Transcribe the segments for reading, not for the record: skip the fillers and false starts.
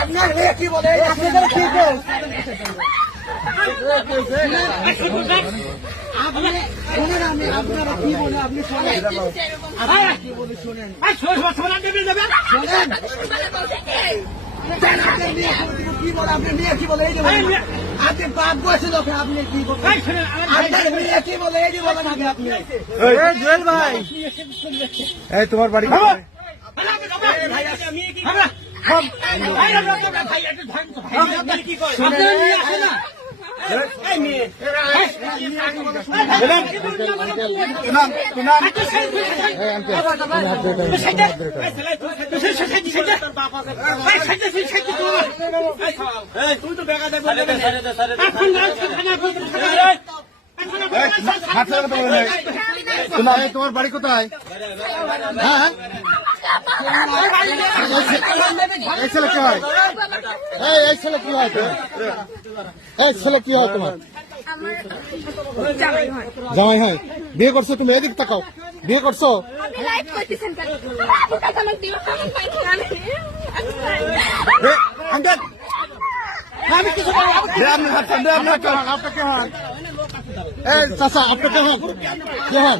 আপনার মেয়ে কি বলে? আপনাদের কি বল? আপনারা কি বলে? আপনি শোনেন, কি বলে শোনেন, কি বলে? আপনি মেয়ে কি বলে? এই যে আপনি বাপ বসে লোকে, আপনি কি বলেন? আপনার মেয়ে কি বলে? এই যে বলেন আগে আপনি। জুয়েল ভাই, এই তোমার বাড়ি কোথায়? তোমার বাড়ি কোথায়? হ্যাঁ, এই ছেলে কি হয়? এই ছেলে কি হয় তোমার? এই ছেলে কি হয় তোমার? জামাই হয়। বিয়ে করছো তুমি? এদিক তাকাও। বিয়ে করছো? আপনাকে হন? এই চাচা, আপনাকে হন? কে হন?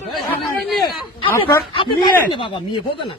আপনার মেয়ে? বাবা মেয়ে বলবে না।